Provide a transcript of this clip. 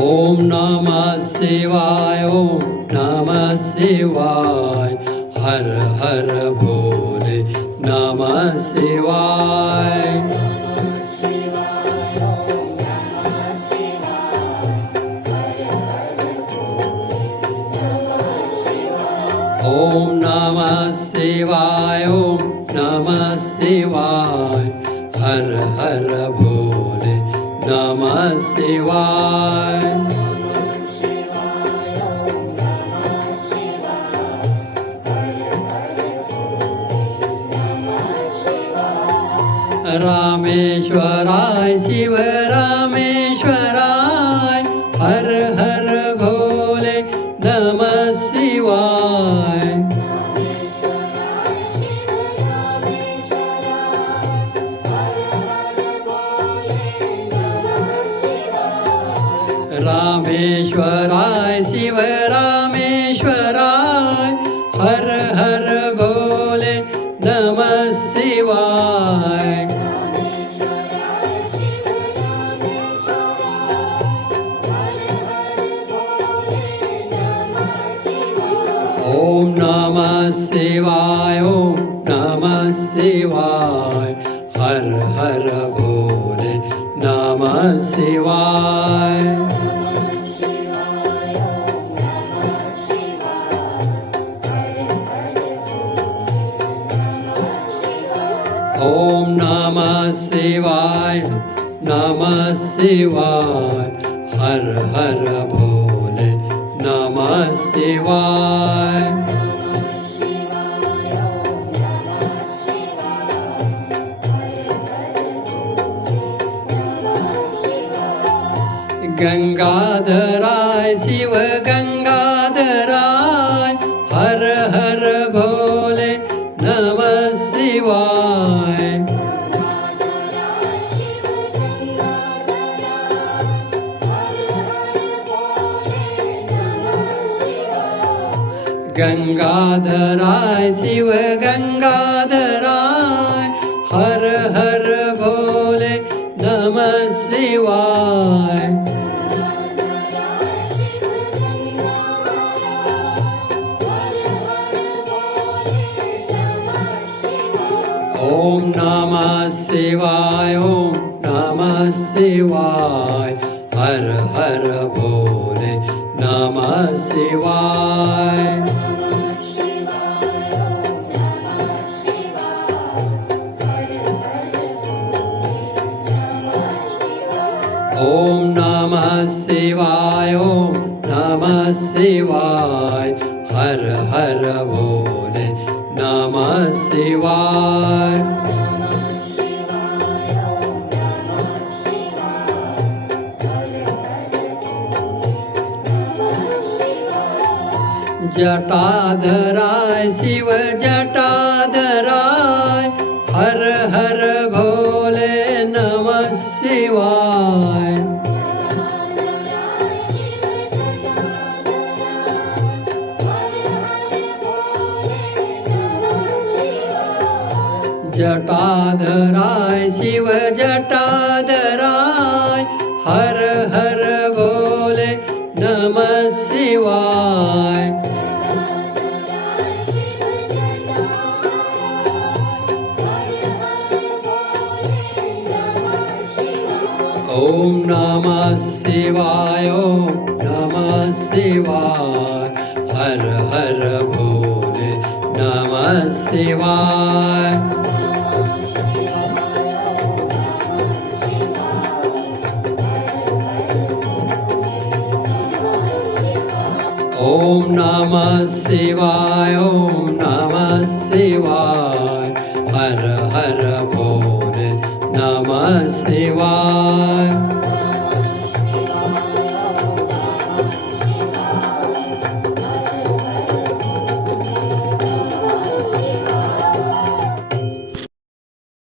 ओम नमः शिवाय, ओम नमः शिवाय, हर हर भोले नमः शिवाय। ओम नमः शिवाय, ओम नमः शिवाय, हर हर भोले नमः शिवाय। रामेश्वराय शिव रामेश्वराय, हर हर भोले नमः शिवाय। रामेश्वराय शिव रामेश्वराय, हर हर भोले नमः शिवाय। ओम नमः शिवाय, ओम नमः शिवाय, हर हर भोले नमः शिवाय। ओम नमः शिवाय, नमः शिवाय, हर हर भोले नमः शिवाय। गंगाधराय शिव गंगाधराय, हर हर भोले नमः शिवाय। गंगाधराय शिव गंगाधराय, हर हर भोले नमः शिवाय। ओम नमः शिवाय, ओम नमः शिवाय, हर हर भोले नमः शिवाय। ओम नमः शिवाय, ओम नमः शिवाय, हर हर भोले नमः शिवाय। जटाधराय शिव जटाधराय, हर हर भोले नमः शिवाय। जटाधराय शिव जटाधराय, हर हर भोले नमः शिवाय। ओम नमः शिवाय, ओम नमः शिवाय, हर हर भोले नमः शिवाय। ओम नमः शिवाय, ओम नमः शिवाय, हर हर भोले नमः शिवाय।